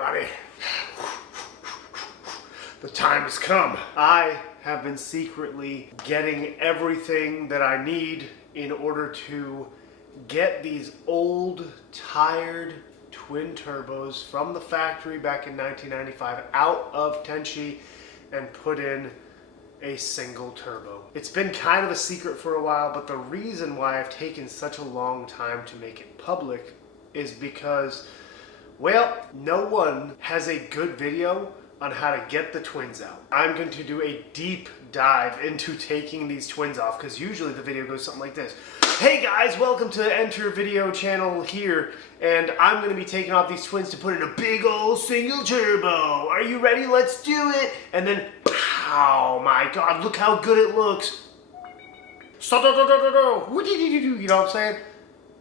everybody. The time has come. I have been secretly getting everything that I need in order to get these old, tired twin turbos from the factory back in 1995 out of Tenchi and put in a single turbo. It's been kind of a secret for a while, but the reason why I've taken such a long time to make it public is because, well, no one has a good video on how to get the twins out. I'm going to do a deep dive into taking these twins off, because usually the video goes something like this. Hey guys, welcome to Enter Video channel here, and I'm going to be taking off these twins to put in a big old single turbo. Are you ready? Let's do it. And then, oh my god, look how good it looks. You know what I'm saying?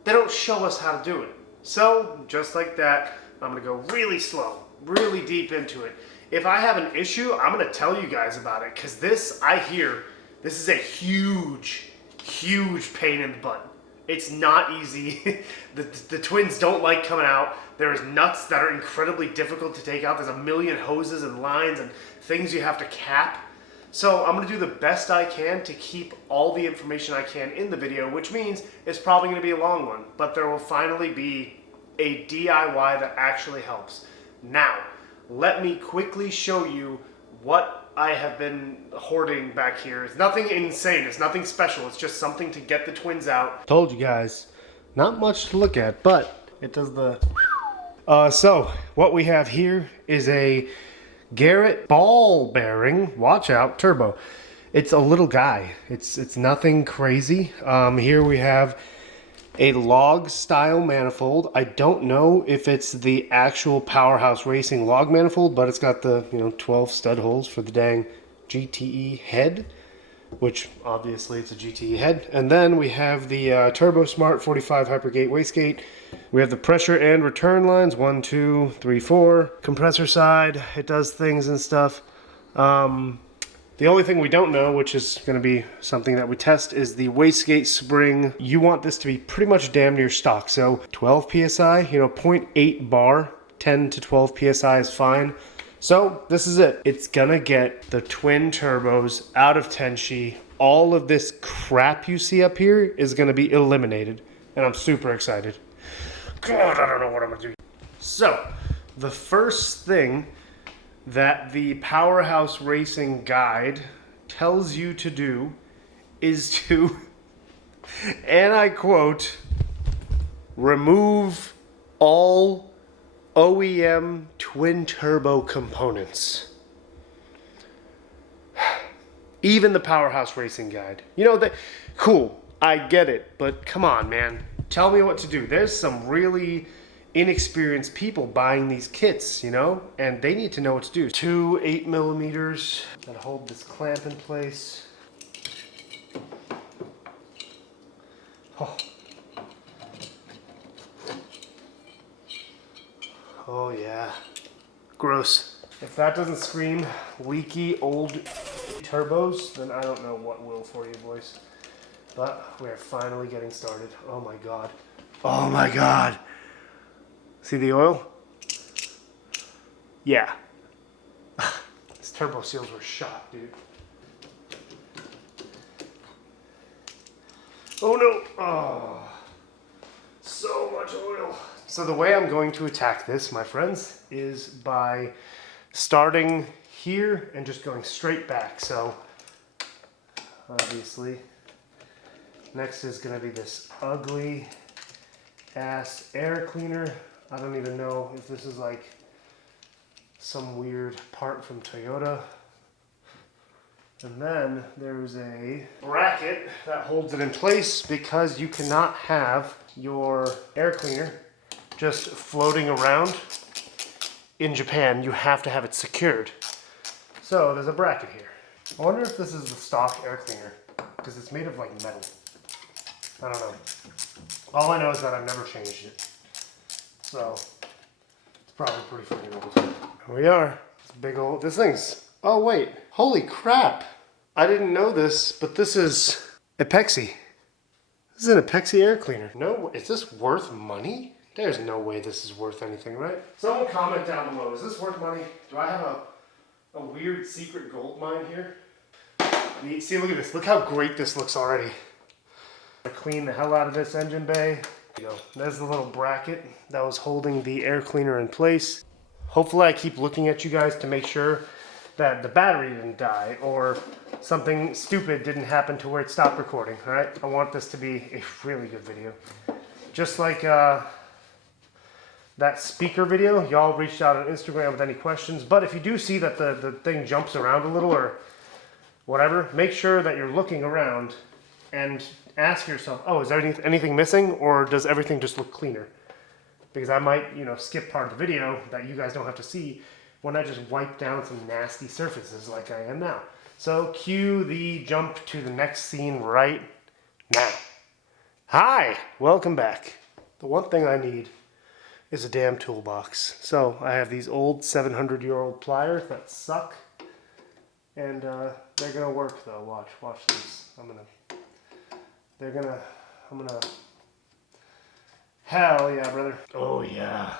They don't show us how to do it. So, just like that, I'm going to go really slow, really deep into it. If I have an issue, I'm going to tell you guys about it, because this, I hear, this is a huge pain in the butt. It's not easy. the twins don't like coming out. There's nuts that are incredibly difficult to take out. There's a million hoses and lines and things you have to cap. So I'm going to do the best I can to keep all the information I can in the video, which means it's probably going to be a long one, but there will finally be a DIY that actually helps. Now, let me quickly show you what I have been hoarding back here. It's nothing insane, it's nothing special, it's just something to get the twins out. Told you guys, not much to look at, but it does the... So, what we have here is a Garrett ball bearing, watch out, turbo. It's a little guy, it's nothing crazy. Here we have a log style manifold. I don't know if it's the actual Powerhouse Racing log manifold, but it's got the 12 stud holes for the dang GTE head, which obviously it's a GTE head. And then we have the Turbo Smart 45 Hypergate wastegate. We have the pressure and return lines, 1, 2, 3, 4. Compressor side, it does things and stuff. The only thing we don't know, which is going to be something that we test, is the wastegate spring. You want this to be pretty much damn near stock. So 12 PSI, 0.8 bar, 10 to 12 PSI is fine. So this is it. It's going to get the twin turbos out of Tenchi. All of this crap you see up here is going to be eliminated. And I'm super excited. God, I don't know what I'm going to do. So, the first thing that the Powerhouse Racing guide tells you to do is to, and I quote, remove all OEM twin turbo components. Even the Powerhouse Racing guide. Cool, I get it, but come on, man. Tell me what to do. There's some really inexperienced people buying these kits, and they need to know what to do. 2 8mm that hold this clamp in place. Oh yeah, gross. If that doesn't scream leaky old turbos, then I don't know what will for you, boys. But we're finally getting started. Oh my god. Oh my god. See the oil? Yeah. These turbo seals were shot, dude. Oh no! Oh, so much oil. So the way I'm going to attack this, my friends, is by starting here and just going straight back. So, obviously, next is going to be this ugly ass air cleaner. I don't even know if this is like some weird part from Toyota. And then there's a bracket that holds it in place, because you cannot have your air cleaner just floating around in Japan. You have to have it secured. So there's a bracket here. I wonder if this is the stock air cleaner, because it's made of like metal. I don't know. All I know is that I've never changed it. So, it's probably pretty freaking old. Here we are. It's big old, this thing's, oh wait, holy crap. I didn't know this, but this is Epexi. This is an Epexi air cleaner. No, is this worth money? There's no way this is worth anything, right? Someone comment down below, is this worth money? Do I have a weird secret gold mine here? See, look at this. Look how great this looks already. I clean the hell out of this engine bay. There you go. There's the little bracket that was holding the air cleaner in place. Hopefully I keep looking at you guys to make sure that the battery didn't die or something stupid didn't happen to where it stopped recording, all right? I want this to be a really good video. Just like that speaker video, y'all reached out on Instagram with any questions, but if you do see that the thing jumps around a little or whatever, make sure that you're looking around and ask yourself, oh, is there anything missing, or does everything just look cleaner? Because I might, skip part of the video that you guys don't have to see when I just wipe down some nasty surfaces like I am now. So cue the jump to the next scene right now. Hi, welcome back. The one thing I need is a damn toolbox. So I have these old 700-year-old pliers that suck, and they're gonna work though. Watch this. I'm gonna. Hell yeah, brother. Oh yeah.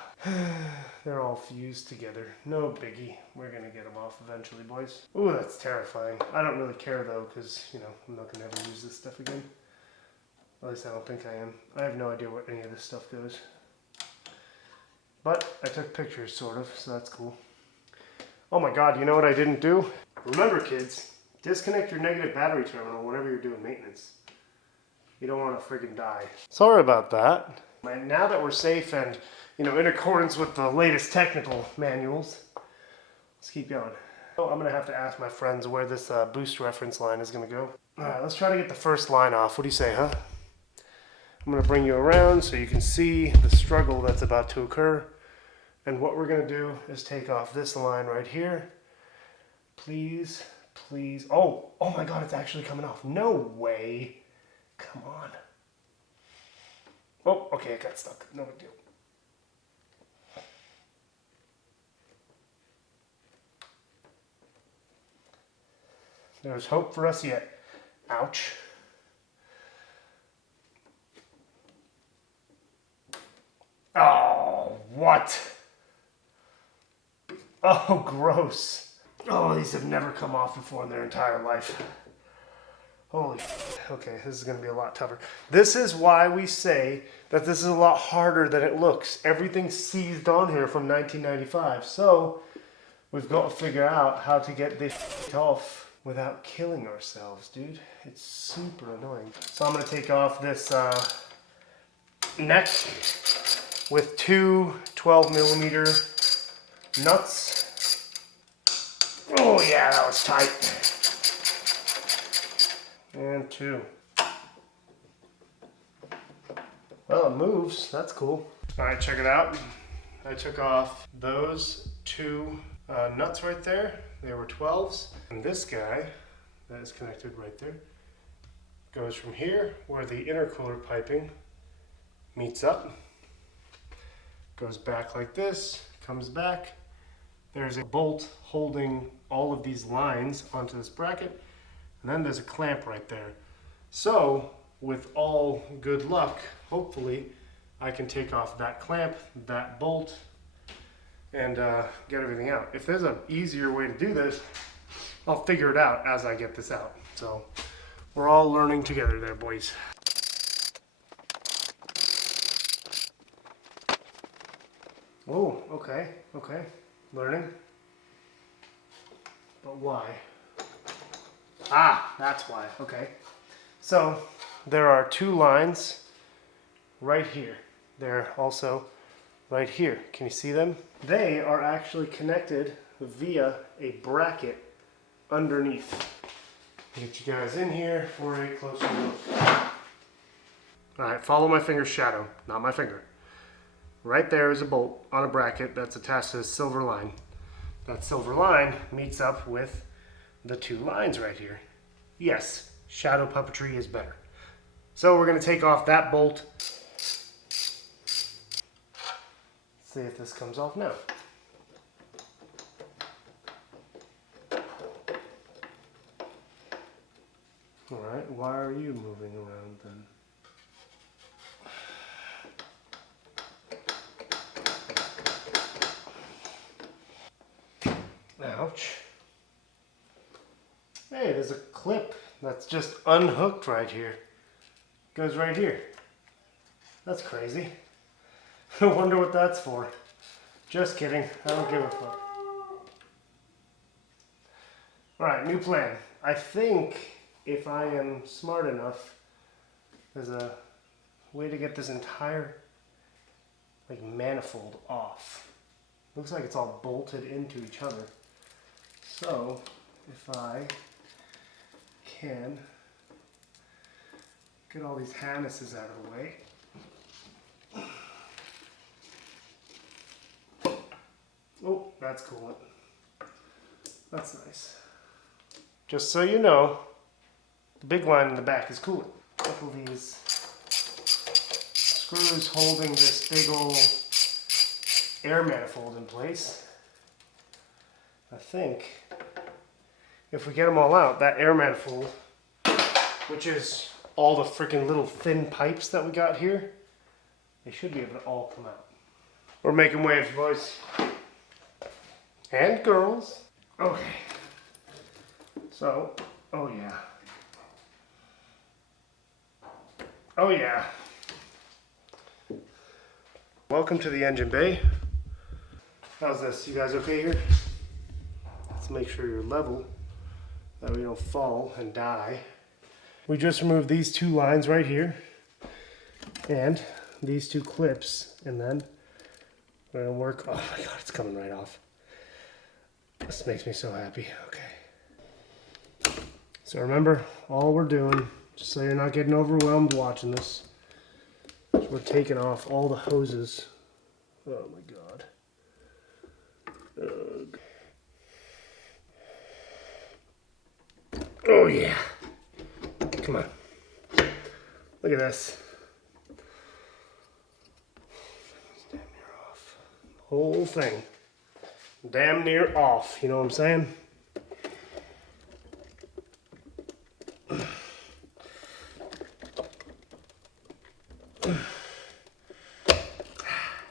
They're all fused together. No biggie. We're gonna get them off eventually, boys. Ooh, that's terrifying. I don't really care though, because, I'm not gonna ever use this stuff again. At least I don't think I am. I have no idea where any of this stuff goes. But I took pictures, sort of, so that's cool. Oh my god, you know what I didn't do? Remember, kids, disconnect your negative battery terminal whenever you're doing maintenance. You don't want to friggin' die. Sorry about that. And now that we're safe and, in accordance with the latest technical manuals, let's keep going. Oh, I'm going to have to ask my friends where this boost reference line is going to go. Alright, let's try to get the first line off. What do you say, huh? I'm going to bring you around so you can see the struggle that's about to occur. And what we're going to do is take off this line right here. Please, please. Oh my god, it's actually coming off. No way. Come on. Oh, okay, it got stuck. No big deal. There's hope for us yet. Ouch. Oh, what? Oh, gross. Oh, these have never come off before in their entire life. Holy okay, this is going to be a lot tougher. This is why we say that this is a lot harder than it looks. Everything's seized on here from 1995. So, we've got to figure out how to get this off without killing ourselves, dude. It's super annoying. So I'm going to take off this neck with two 12mm nuts. Oh yeah, that was tight. And two. Well, it moves. That's cool. Alright, check it out. I took off those two nuts right there. They were 12s. And this guy, that is connected right there, goes from here where the intercooler piping meets up. Goes back like this, comes back. There's a bolt holding all of these lines onto this bracket. And then there's a clamp right there. So, with all good luck, hopefully, I can take off that clamp, that bolt, and get everything out. If there's an easier way to do this, I'll figure it out as I get this out. So, we're all learning together there, boys. Oh, okay. Learning. But why? Ah, that's why. Okay. So, there are two lines right here. They're also right here. Can you see them? They are actually connected via a bracket underneath. Get you guys in here for a closer look. Alright, follow my finger's shadow, not my finger. Right there is a bolt on a bracket that's attached to this silver line. That silver line meets up with the two lines right here. Yes, shadow puppetry is better. So we're going to take off that bolt. See if this comes off now. Alright, why are you moving around then? Ouch. Hey, there's a clip that's just unhooked right here. Goes right here. That's crazy. I wonder what that's for. Just kidding. I don't give a fuck. Alright, new plan. I think if I am smart enough, there's a way to get this entire manifold off. Looks like it's all bolted into each other. So if I can get all these harnesses out of the way. Oh, that's coolant. That's nice. Just so you know, the big line in the back is coolant. A couple of these screws holding this big old air manifold in place. I think if we get them all out, that air manifold, which is all the freaking little thin pipes that we got here, they should be able to all come out. We're making waves, boys. And girls. Okay. So, oh yeah. Oh yeah. Welcome to the engine bay. How's this? You guys okay here? Let's make sure you're level, that we don't fall and die. We just removed these two lines right here and these two clips, and then we're gonna work. Oh my god, it's coming right off. This makes me so happy. Okay. So remember, all we're doing, just so you're not getting overwhelmed watching this, is we're taking off all the hoses. Oh my god. Oh yeah. Come on. Look at this. It's damn near off. The whole thing. Damn near off, you know what I'm saying?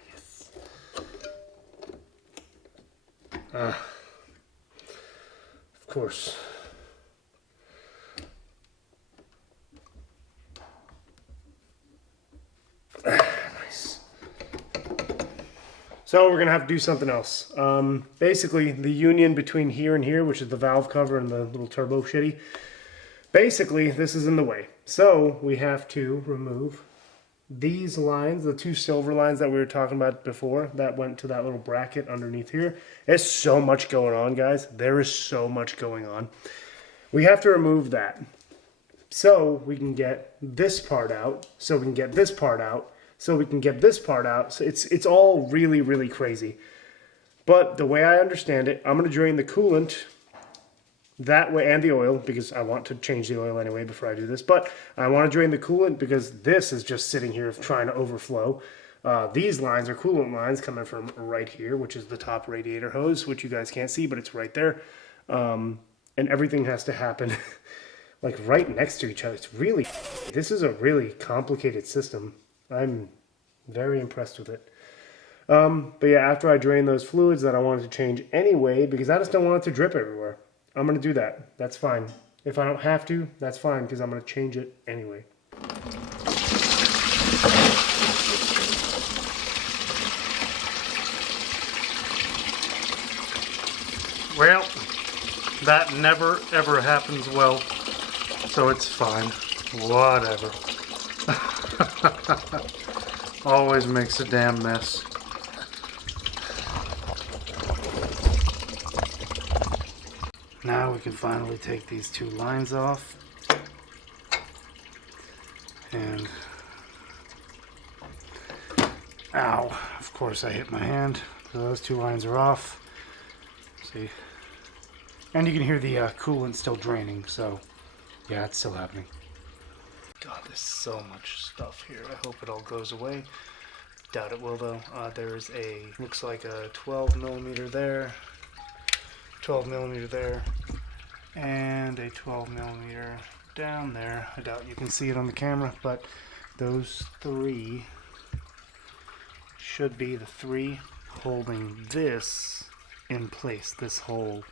Yes. Of course. Nice. So we're gonna have to do something else. Basically, the union between here and here, which is the valve cover and the little turbo shitty, basically this is in the way. So we have to remove these lines, the two silver lines that we were talking about before, that went to that little bracket underneath here. There's so much going on, guys. There is so much going on. We have to remove that so we can get this part out, so we can get this part out, so we can get this part out. So it's all really, really crazy. But the way I understand it, I'm going to drain the coolant that way, and the oil, because I want to change the oil anyway before I do this. But I want to drain the coolant because this is just sitting here trying to overflow. These lines are coolant lines coming from right here, which is the top radiator hose, which you guys can't see, but it's right there. And everything has to happen like right next to each other. It's really, this is a really complicated system. I'm very impressed with it. But yeah, after I drain those fluids that I wanted to change anyway, because I just don't want it to drip everywhere, I'm going to do that. That's fine. If I don't have to, that's fine, because I'm going to change it anyway. Well, that never ever happens well, so it's fine. Whatever. Always makes a damn mess. Now we can finally take these two lines off. And ow, of course I hit my hand. So those two lines are off. See? And you can hear the coolant still draining, so yeah, it's still happening. God, there's so much stuff here. I hope it all goes away. Doubt it will though. There's a, looks like a 12 millimeter there, 12 millimeter there, and a 12 millimeter down there. I doubt you can see it on the camera, but those three should be the three holding this in place, this whole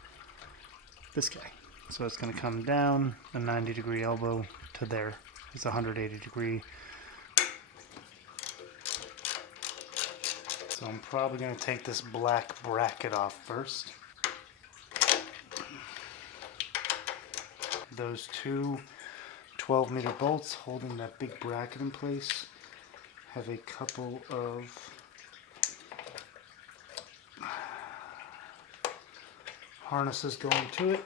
this guy. So it's going to come down a 90-degree elbow to there. It's a 180-degree. So I'm probably going to take this black bracket off first. Those two 12-meter bolts holding that big bracket in place have a couple of harnesses going to it.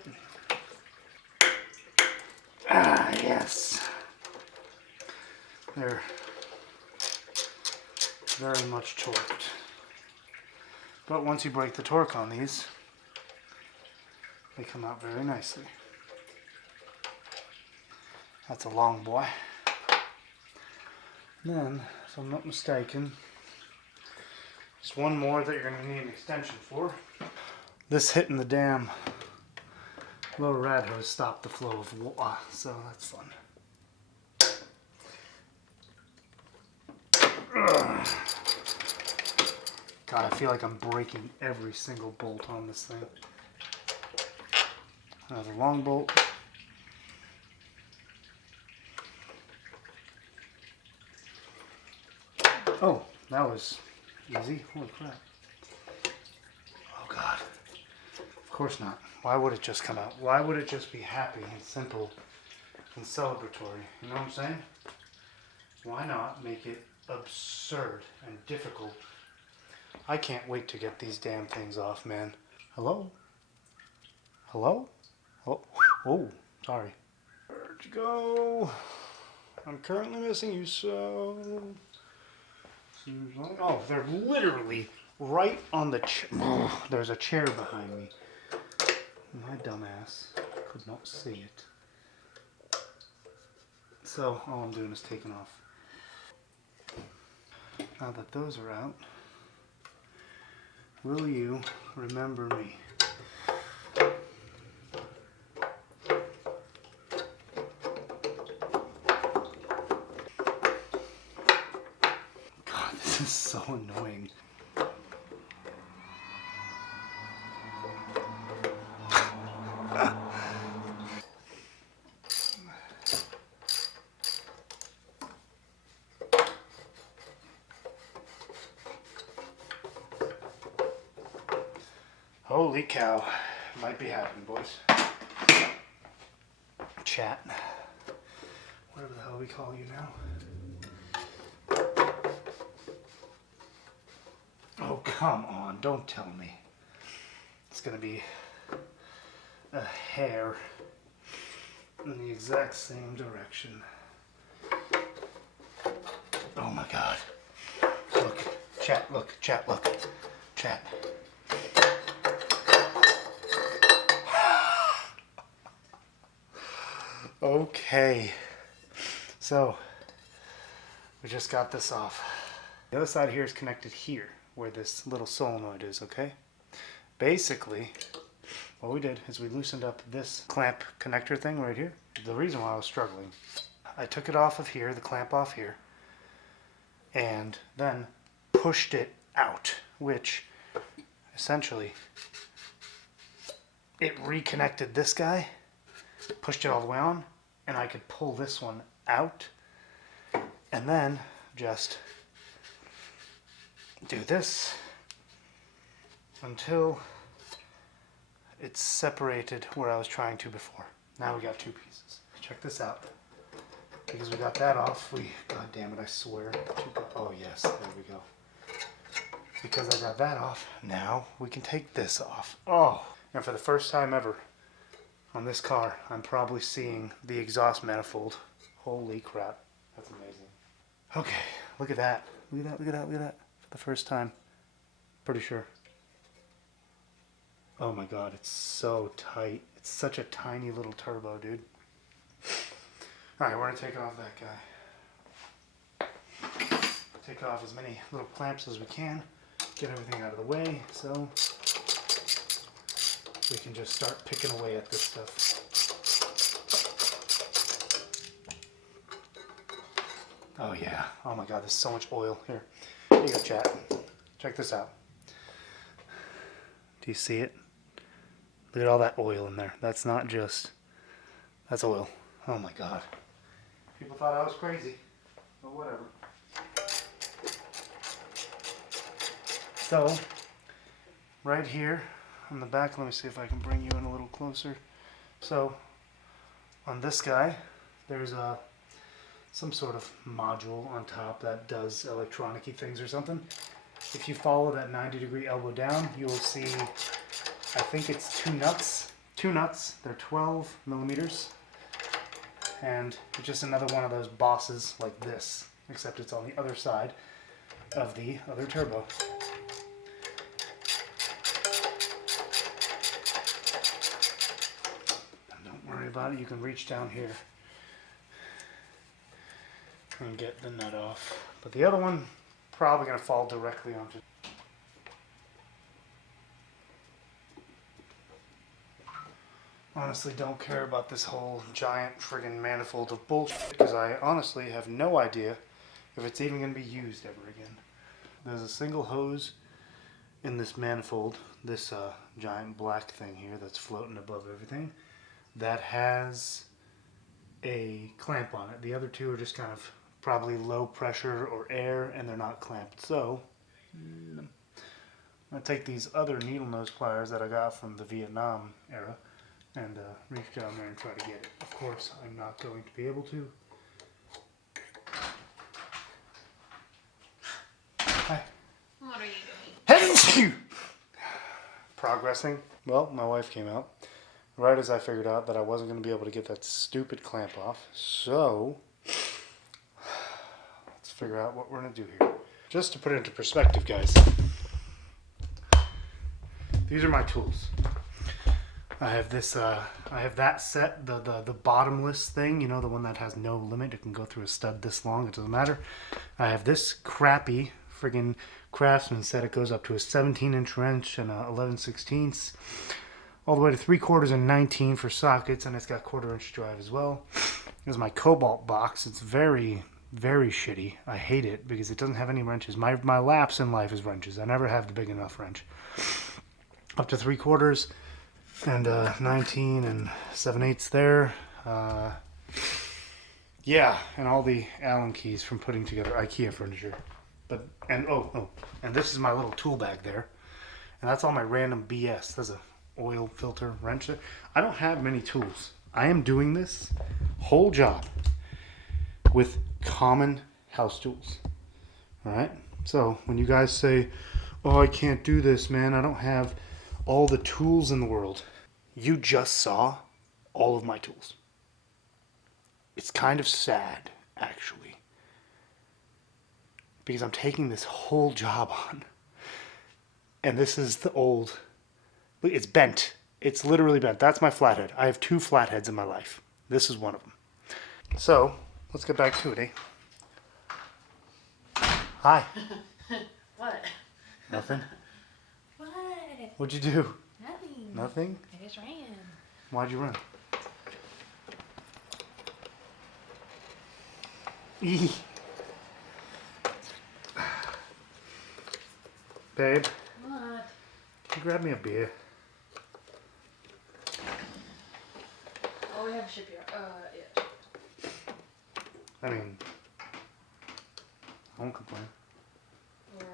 Ah, yes. They're very much torqued. But once you break the torque on these, they come out very nicely. That's a long boy. Then, if I'm not mistaken, there's one more that you're going to need an extension for. This hitting the damn lower rad hose stopped the flow of water, so that's fun. Ugh. God, I feel like I'm breaking every single bolt on this thing. Another long bolt. Oh, that was easy. Holy crap. Oh God. Of course not. Why would it just come out? Why would it just be happy and simple and celebratory? You know what I'm saying? Why not make it absurd and difficult? I can't wait to get these damn things off, man. Hello? Hello? Oh, oh, sorry. Where'd you go? I'm currently missing you, so... Oh, they're literally right on the chair. There's a chair behind me. My dumbass could not see it. So all I'm doing is taking off. Now that those are out, will you remember me? God, this is so annoying. Holy cow. Might be happening, boys. Chat. Whatever the hell we call you now. Oh, come on. Don't tell me. It's going to be a hair in the exact same direction. Oh my God. Look. Chat, look. Chat, look. Chat. Okay, so we just got this off. The other side here is connected here, where this little solenoid is, okay? Basically, what we did is we loosened up this clamp connector thing right here. The reason why I was struggling, I took it off of here, the clamp off here, and then pushed it out, which essentially, it reconnected this guy, pushed it all the way on, and I could pull this one out and then just do this until it's separated where I was trying to before. Now we got two pieces. Check this out. Because we got that off, God damn it, I swear. Oh yes, there we go. Because I got that off, now we can take this off. Oh, and for the first time ever, on this car, I'm probably seeing the exhaust manifold. Holy crap. That's amazing. Okay, look at that. Look at that, look at that, look at that. For the first time. Pretty sure. Oh my God, it's so tight. It's such a tiny little turbo, dude. Alright, we're going to take off that guy. Take off as many little clamps as we can. Get everything out of the way, so we can just start picking away at this stuff. Oh yeah. Oh my God, there's so much oil. Here you go, chat. Check this out. Do you see it? Look at all that oil in there. That's not just, that's oil. Oh my God. People thought I was crazy, but whatever. So, right here on the back, let me see if I can bring you in a little closer. So, on this guy, there's some sort of module on top that does electronic-y things or something. If you follow that 90-degree elbow down, you will see, I think it's two nuts. They're 12 millimeters. And it's just another one of those bosses like this, except it's on the other side of the other turbo. And don't worry about it, you can reach down here and get the nut off. But the other one, probably going to fall directly onto. Honestly, don't care about this whole giant friggin' manifold of bullshit because I honestly have no idea if it's even going to be used ever again. There's a single hose in this manifold, this giant black thing here that's floating above everything, that has a clamp on it. The other two are just kind of probably low pressure or air, and they're not clamped. So I'm going to take these other needle nose pliers that I got from the Vietnam era and reach down there and try to get it. Of course, I'm not going to be able to. Hi. What are you doing? Progressing. Well, my wife came out right as I figured out that I wasn't going to be able to get that stupid clamp off. So let's figure out what we're going to do here. Just to put it into perspective, guys, these are my tools. I have this, I have that set, the bottomless thing, you know, the one that has no limit. It can go through a stud this long, it doesn't matter. I have this crappy friggin' Craftsman set. It goes up to a 17-inch wrench and a 11/16, all the way to 3/4 and 19 for sockets, and it's got 1/4-inch drive as well. This is my Cobalt box. It's very, very shitty. I hate it because it doesn't have any wrenches. My lapse in life is wrenches. I never have the big enough wrench. Up to 3/4 and 19 and 7/8 there. Yeah, and all the Allen keys from putting together IKEA furniture. But and and this is my little tool bag there, and that's all my random BS. There's a oil filter wrench there. I don't have many tools. I am doing this whole job with common house tools. All right. So when you guys say, "Oh, I can't do this, man. I don't have all the tools in the world," you just saw all of my tools. It's kind of sad, actually, because I'm taking this whole job on, and this is the old. It's bent. It's literally bent. That's my flathead. I have 2 flatheads in my life. This is one of them. So let's get back to it, eh? Hi. What? Nothing. What? What'd you do? Nothing. Nothing? I just ran. Why'd you run? Eee. Babe, What? can you grab me a beer? Oh, we have a shipyard. Yeah. I mean, I won't complain. Or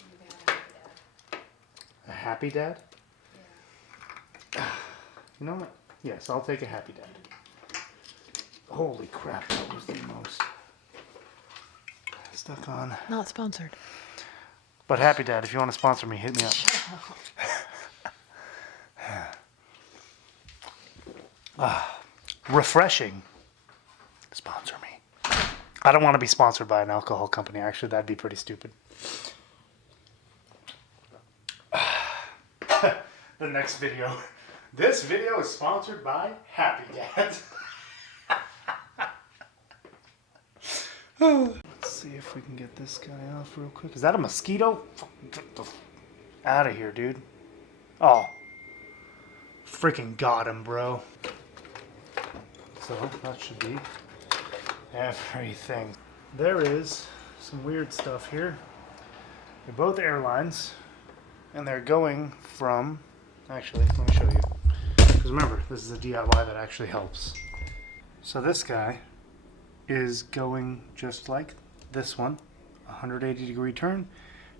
maybe have a happy dad. A happy dad? Yeah. You know what? Yes, I'll take a happy dad. Holy crap, that was the most stuck on. Not sponsored. But happy dad, if you want to sponsor me, hit me up. Refreshing. Sponsor me. I don't want to be sponsored by an alcohol company. Actually, that'd be pretty stupid. The next video. This video is sponsored by Happy Dad. Let's see if we can get this guy off real quick. Is that a mosquito? Get the out of here, dude. Oh. Freaking got him, bro. So that should be everything. There is some weird stuff here. They're both airlines, and they're going from, actually, let me show you. Because remember, this is a DIY that actually helps. So this guy is going just like this one, 180-degree turn.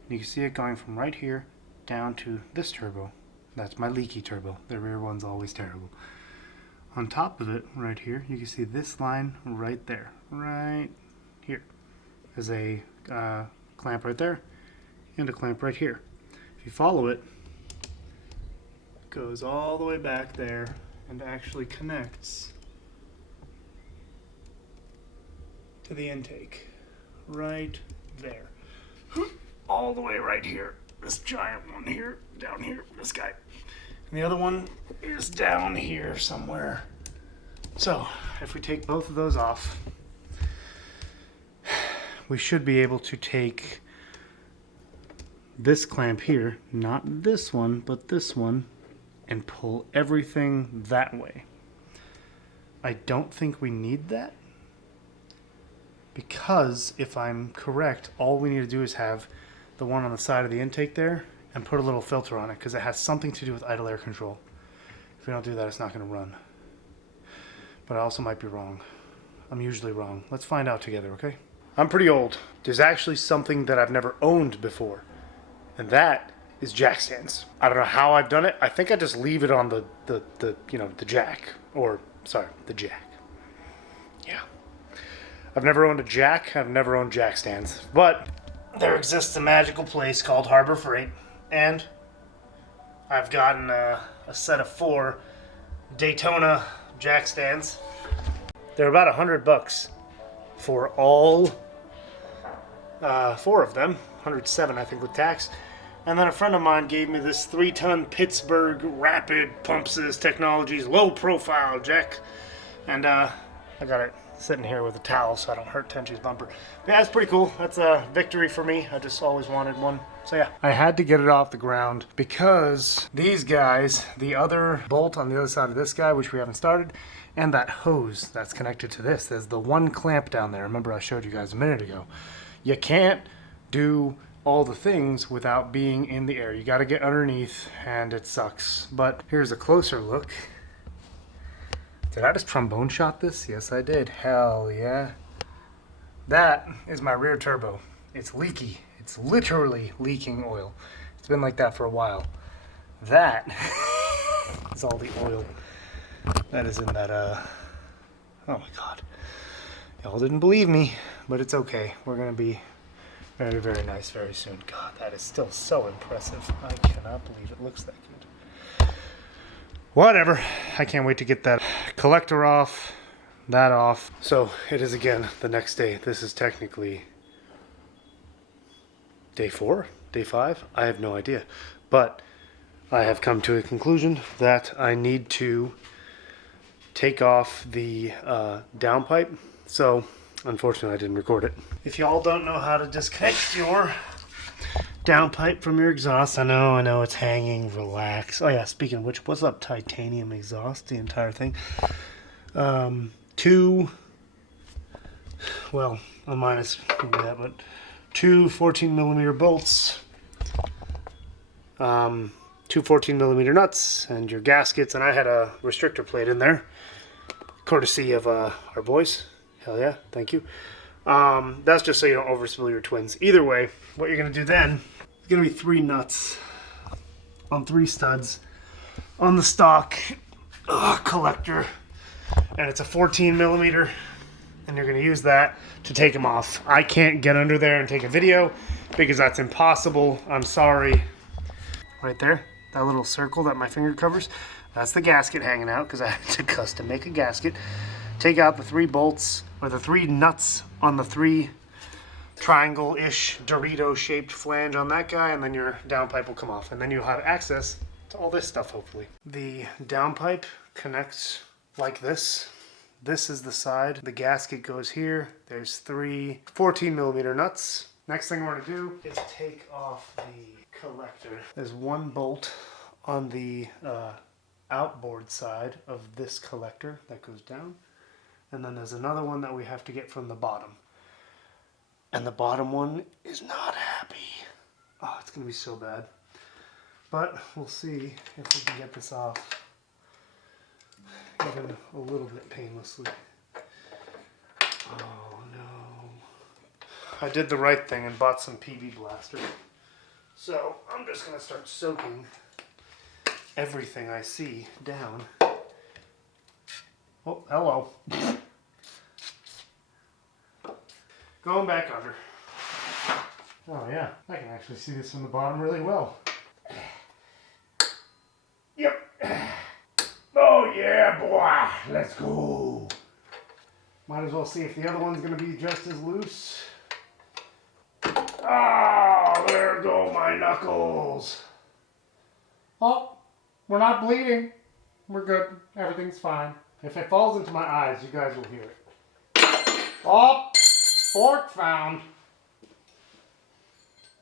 And you can see it going from right here down to this turbo. That's my leaky turbo. The rear one's always terrible. On top of it, right here, you can see this line right there. Right here. There's a clamp right there and a clamp right here. If you follow it, it goes all the way back there and actually connects to the intake. Right there. All the way right here. This giant one here, down here, this guy. And the other one is down here somewhere. So, if we take both of those off, we should be able to take this clamp here, not this one, but this one, and pull everything that way. I don't think we need that, because if I'm correct, all we need to do is have the one on the side of the intake there and put a little filter on it, because it has something to do with idle air control. If we don't do that, it's not going to run. But I also might be wrong. I'm usually wrong. Let's find out together, okay? I'm pretty old. There's actually something that I've never owned before, and that is jack stands. I don't know how I've done it. I think I just leave it on the jack, or sorry, the jack. Yeah. I've never owned a jack. I've never owned jack stands, but there exists a magical place called Harbor Freight, and I've gotten a set of 4 Daytona jack stands. They're about $100 for all 4 of them. 107, I think, with tax. And then a friend of mine gave me this 3-ton Pittsburgh Rapid Pumpsys Technologies low profile jack, and I got it sitting here with a towel so I don't hurt Tenchi's bumper. But yeah, it's pretty cool. That's a victory for me. I just always wanted one. So yeah, I had to get it off the ground because these guys, the other bolt on the other side of this guy, which we haven't started, and that hose that's connected to this, there's the one clamp down there. Remember I showed you guys a minute ago. You can't do all the things without being in the air. You got to get underneath, and it sucks. But here's a closer look. Did I just trombone shot this? Yes, I did. Hell yeah. That is my rear turbo. It's leaky. It's literally leaking oil. It's been like that for a while. That is all the oil that is in that, oh my God. Y'all didn't believe me, but it's okay. We're going to be very, very nice very soon. God, that is still so impressive. I cannot believe it looks that good. Whatever. I can't wait to get that collector off, that off. So it is again the next day. This is technically day 4, day 5. I have no idea. But I have come to a conclusion that I need to take off the downpipe. So unfortunately, I didn't record it. If y'all don't know how to disconnect your downpipe from your exhaust, I know it's hanging, relax. Oh yeah, speaking of which, what's up, titanium exhaust, the entire thing. 2, well, on mine it's that, but 2 14mm bolts, 2 14mm nuts, and your gaskets, and I had a restrictor plate in there, courtesy of our boys. Hell yeah, thank you. That's just so you don't overspill your twins. Either way, what you're going to do then is going to be 3 nuts on 3 studs on the stock collector. And it's a 14mm, and you're going to use that to take them off. I can't get under there and take a video because that's impossible. I'm sorry. Right there, that little circle that my finger covers, that's the gasket hanging out because I had to custom make a gasket. Take out the 3 bolts, or the 3 nuts on the 3 triangle-ish Dorito-shaped flange on that guy, and then your downpipe will come off. And then you'll have access to all this stuff, hopefully. The downpipe connects like this. This is the side. The gasket goes here. There's 3 14mm nuts. Next thing we're going to do is take off the collector. There's 1 bolt on the outboard side of this collector that goes down. And then there's another one that we have to get from the bottom. And the bottom one is not happy. Oh, it's going to be so bad. But we'll see if we can get this off even a little bit painlessly. Oh no. I did the right thing and bought some PB Blaster. So I'm just gonna start soaking everything I see down. Oh, hello. Going back under. Oh yeah, I can actually see this from the bottom really well. Yep. Oh yeah, boy, let's go. Might as well see if the other one's gonna be just as loose. Oh, there go my knuckles. Oh, we're not bleeding. We're good. Everything's fine. If it falls into my eyes, you guys will hear it. Oh, fork found.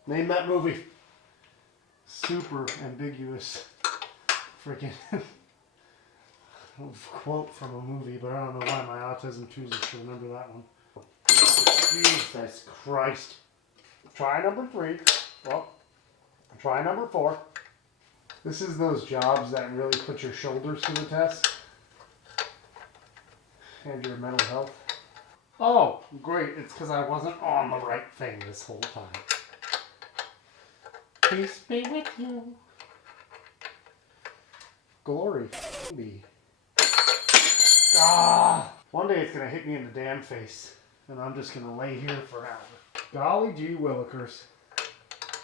Name that movie. Super ambiguous. Freaking quote from a movie, but I don't know why my autism chooses to remember that one. Jesus Christ. Try number 3. Well, try number 4. This is those jobs that really put your shoulders to the test. And your mental health. Oh, great. It's because I wasn't on the right thing this whole time. Peace be with you. Glory be. Ah! One day it's going to hit me in the damn face. And I'm just going to lay here forever. Golly gee willikers.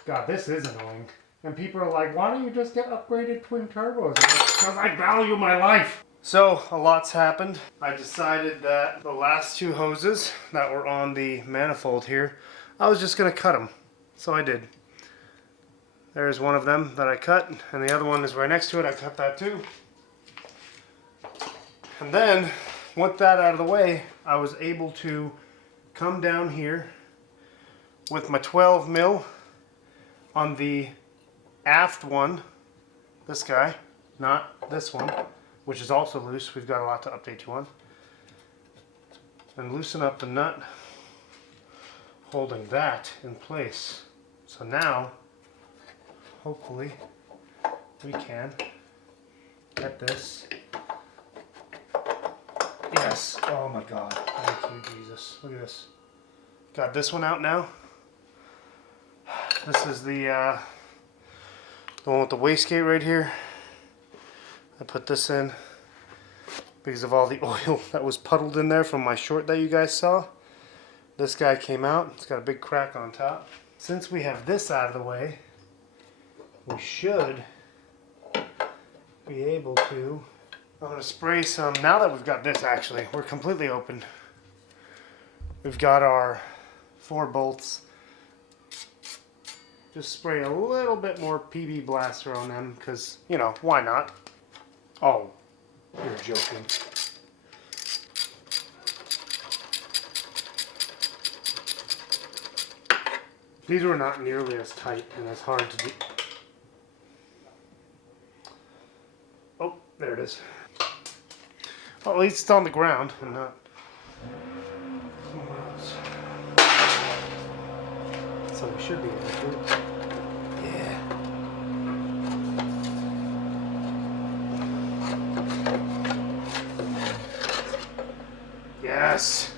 God, this is annoying. And people are like, why don't you just get upgraded twin turbos? Because I value my life. So, a lot's happened. I decided that the last 2 hoses that were on the manifold here, I was just going to cut them. So I did. There's one of them that I cut, and the other one is right next to it. I cut that too. And then, with that out of the way, I was able to come down here with my 12 mil on the aft one, this guy, not this one, which is also loose. We've got a lot to update you on. And loosen up the nut holding that in place. So now, hopefully, we can get this. Yes. Oh my God. Thank you, Jesus. Look at this. Got this one out now. This is the one with the wastegate right here. I put this in because of all the oil that was puddled in there from my short that you guys saw. This guy came out. It's got a big crack on top. Since we have this out of the way, we should be able to... I'm going to spray some... Now that we've got this, actually, we're completely open. We've got our 4 bolts. Just spray a little bit more PB Blaster on them, because, you know, why not? Oh, you're joking. These were not nearly as tight and as hard to do. Oh, there it is. Well, at least it's on the ground and not somewhere else. So we should be able to. Yeah. Yes.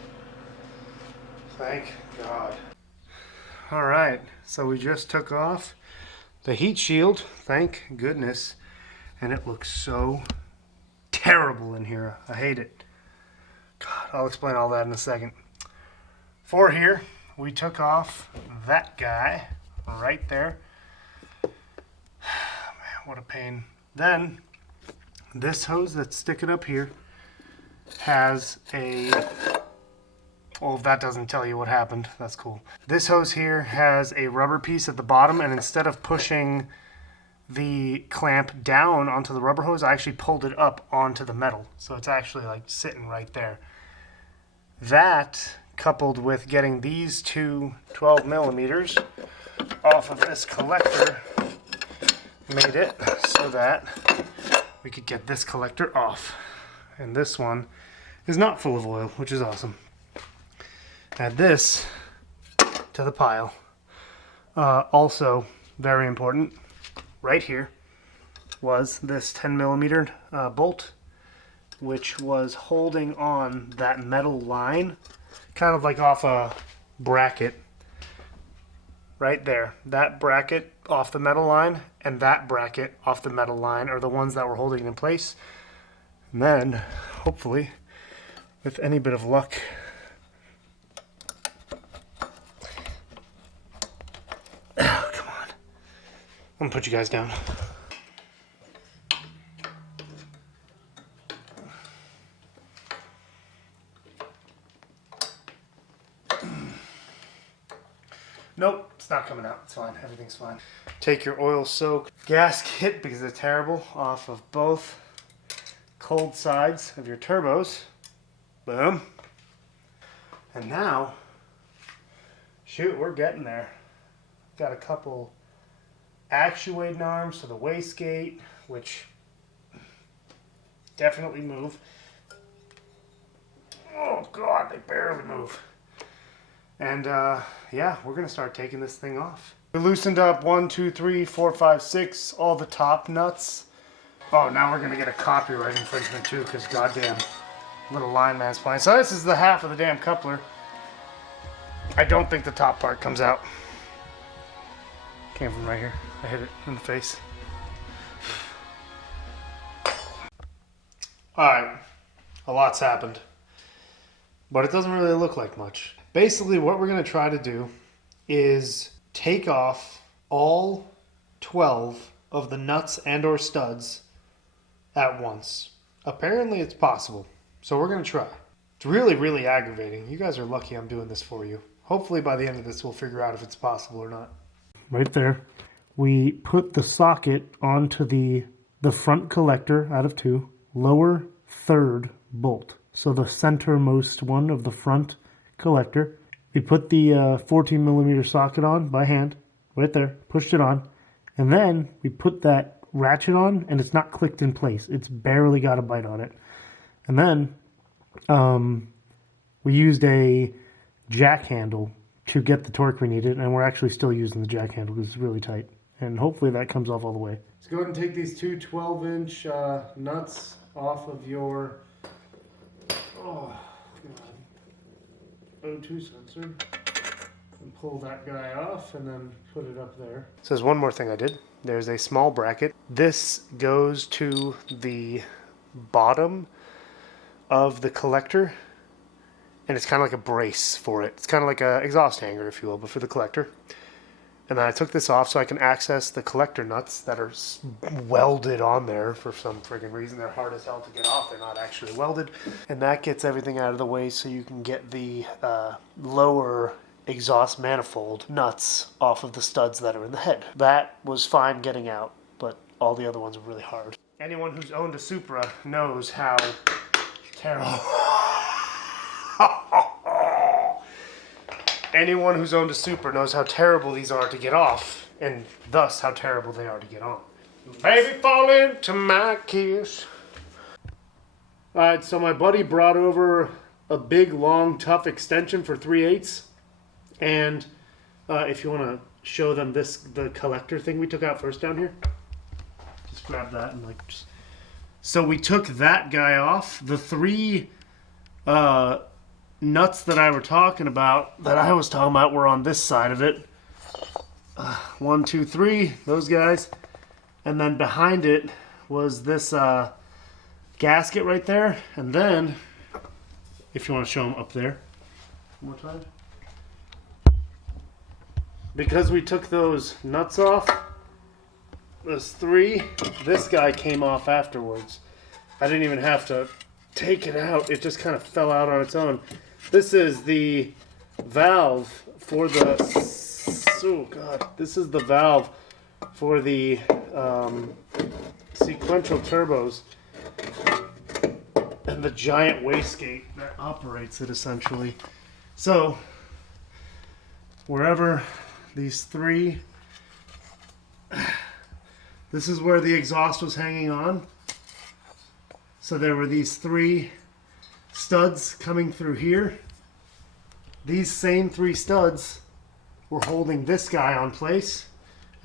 Thank God. All right, so we just took off the heat shield, thank goodness, and it looks so terrible in here. I hate it. God, I'll explain all that in a second. For here, we took off that guy right there. Man, what a pain. Then, this hose that's sticking up here has a... Well, if that doesn't tell you what happened, that's cool. This hose here has a rubber piece at the bottom, and instead of pushing the clamp down onto the rubber hose, I actually pulled it up onto the metal. So it's actually like sitting right there. That, coupled with getting these 2 12 millimeters off of this collector, made it so that we could get this collector off. And this one is not full of oil, which is awesome. Add this to the pile. Also, very important, right here was this 10 millimeter bolt which was holding on that metal line, kind of like off a bracket. Right there. That bracket off the metal line and that bracket off the metal line are the ones that were holding it in place. And then, hopefully, with any bit of luck, oh, come on. I'm gonna put you guys down. Nope, it's not coming out. It's fine. Everything's fine. Take your oil soaked gasket, because they're terrible, off of both cold sides of your turbos. Boom. And now, shoot, we're getting there. Got a couple actuating arms to the wastegate, which definitely move. Oh God, they barely move. And yeah, we're gonna start taking this thing off. We loosened up 1, 2, 3, 4, 5, 6, all the top nuts. Oh, now we're gonna get a copyright infringement too, because goddamn little line man's playing. So this is the half of the damn coupler. I don't think the top part comes out. Came from right here. I hit it in the face. Alright, a lot's happened. But it doesn't really look like much. Basically, what we're going to try to do is take off all 12 of the nuts and or studs at once. Apparently, it's possible. So we're going to try. It's really, really aggravating. You guys are lucky I'm doing this for you. Hopefully, by the end of this, we'll figure out if it's possible or not. Right there. We put the socket onto the front collector out of 2, lower third bolt. So the centermost one of the front collector. We put the 14 millimeter socket on by hand, right there, pushed it on, and then we put that ratchet on, and it's not clicked in place. It's barely got a bite on it. And then we used a jack handle to get the torque we needed, and we're actually still using the jack handle because it's really tight. And hopefully that comes off all the way. Let's go ahead and take these two 12-inch nuts off of your O2 sensor and pull that guy off and then put it up there. So there's one more thing I did. There's a small bracket. This goes to the bottom of the collector, and it's kind of like a brace for it. It's kind of like an exhaust hanger, if you will, but for the collector. And then I took this off so I can access the collector nuts that are welded on there for some friggin' reason. They're hard as hell to get off. They're not actually welded. And that gets everything out of the way so you can get the lower exhaust manifold nuts off of the studs that are in the head. That was fine getting out, but all the other ones were really hard. Anyone who's owned a Supra knows how terrible... Anyone who's owned a Supra knows how terrible these are to get off, and thus how terrible they are to get on. Baby, fall into my kiss. Alright, so my buddy brought over a big, long, tough extension for 3/8. And if you want to show them the collector thing we took out first down here. Just grab that and just... So we took that guy off. The 3... nuts that I was talking about were on this side of it. 1, 2, 3, those guys. And then behind it was this gasket right there. And then, if you want to show them up there, one more time. Because we took those nuts off, those 3, this guy came off afterwards. I didn't even have to take it out. It just kind of fell out on its own. This is the valve for the... Oh God. This is the valve for the sequential turbos and the giant wastegate that operates it essentially. So, wherever these 3... This is where the exhaust was hanging on. So there were these 3 studs coming through here. These same 3 studs were holding this guy on place.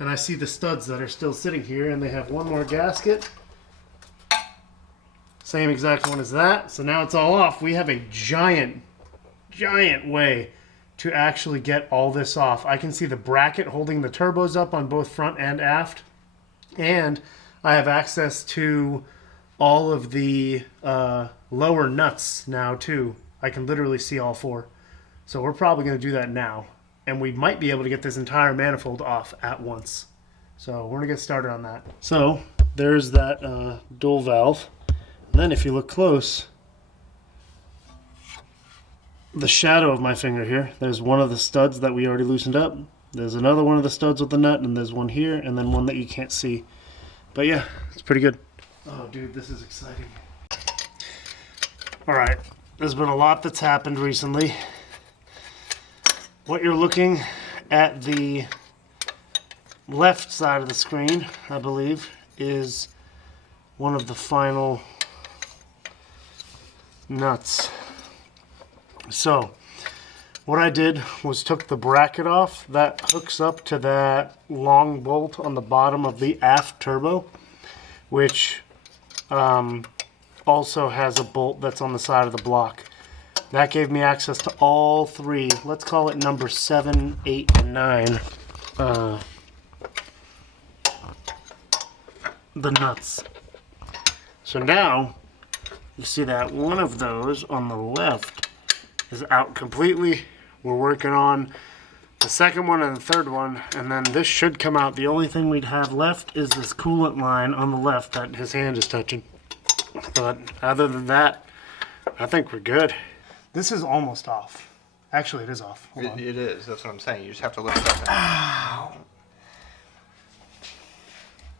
And I see the studs that are still sitting here, and they have one more gasket. Same exact one as that. So now it's all off. We have a giant way to actually get all this off. I can see the bracket holding the turbos up on both front and aft. And I have access to all of the lower nuts now too. I can literally see all 4. So we're probably going to do that now. And we might be able to get this entire manifold off at once. So we're going to get started on that. So there's that dual valve. And then if you look close, the shadow of my finger here, there's one of the studs that we already loosened up. There's another one of the studs with the nut, and there's one here, and then one that you can't see. But yeah, it's pretty good. Oh dude, this is exciting. Alright, there's been a lot that's happened recently. What you're looking at the left side of the screen, I believe, is one of the final nuts. So what I did was took the bracket off that hooks up to that long bolt on the bottom of the aft turbo, which also has a bolt that's on the side of the block. That gave me access to all 3, let's call it number 7, 8, and 9, the nuts. So now you see that one of those on the left is out completely. We're working on the second one and the third one, and then this should come out. The only thing we'd have left is this coolant line on the left that his hand is touching. But other than that, I think we're good. This is almost off. Actually, it is off. Hold on. It is. That's what I'm saying. You just have to lift it up. Ow.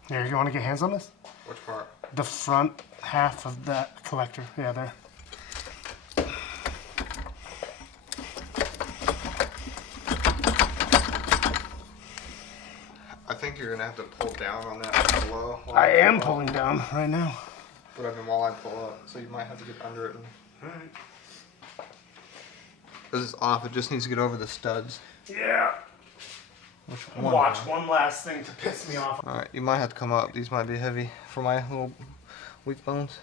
Here, you want to get hands on this? Which part? The front half of that collector. Yeah, there. I think you're gonna have to pull down on that below. I am pulling down right now. But I mean, while I pull up, so you might have to get under it. Alright. This is off. It just needs to get over the studs. Yeah. Which Watch one last thing to piss me off. All right, you might have to come up. These might be heavy for my little weak bones.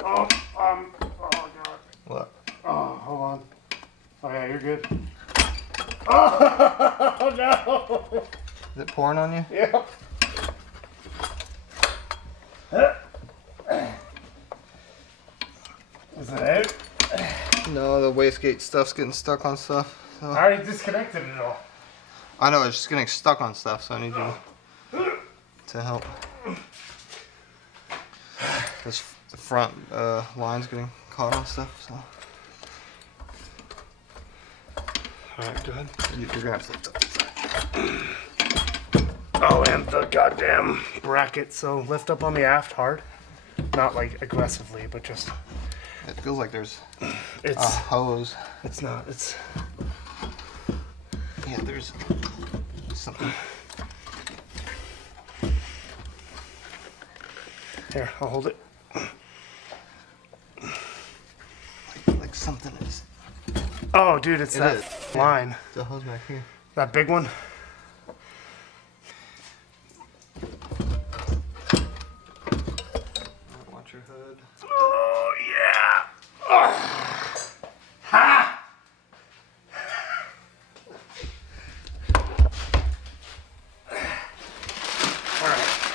Oh god. What? Oh, hold on. Oh yeah, you're good. Oh no! Is it pouring on you? Yeah. Is it out? No, the wastegate stuff's getting stuck on stuff. So. I already disconnected it all. I know, it's just getting stuck on stuff, so I need you to help. This the front line's getting caught on stuff, so. Alright, go ahead. You're gonna have to lift up. Oh, and the goddamn bracket. So lift up on the aft hard. Not like aggressively, but just. It feels like there's It's. a hose. It's not. It's. Yeah, there's something. Here, I'll hold it. Like something is. Oh, dude, it's It that is. line. The hose back here. That big one. Watch your hood. Oh yeah! Oh. Ha! All right.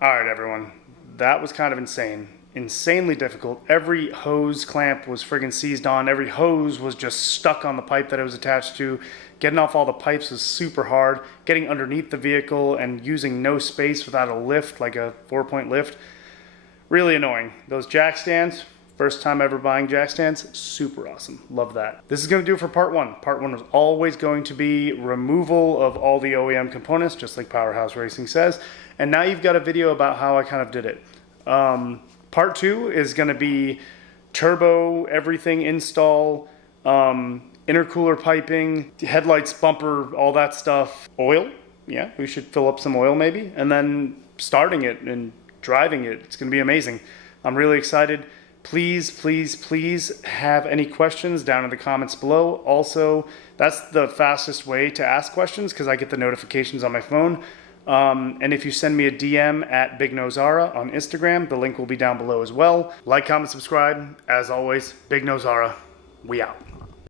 All right, everyone. That was kind of insane. Insanely difficult. Every hose clamp was friggin' seized on. Every hose was just stuck on the pipe that it was attached to. Getting off all the pipes was super hard. Getting underneath the vehicle and using no space without a lift, like a 4-point lift, really annoying. Those jack stands, first time ever buying jack stands, super awesome. Love that. This is going to do it for part one. Part one was always going to be removal of all the OEM components, just like Powerhouse Racing says. And now you've got a video about how I kind of did it. Part two is going to be turbo, everything install, intercooler piping, headlights, bumper, all that stuff. Oil, yeah, we should fill up some oil maybe. And then starting it and driving it. It's going to be amazing. I'm really excited. Please, please, please have any questions down in the comments below. Also, that's the fastest way to ask questions because I get the notifications on my phone. And if you send me a DM at Big Nozara on Instagram, the link will be down below as well. Like, comment, subscribe. As always, Big Nozara, we out.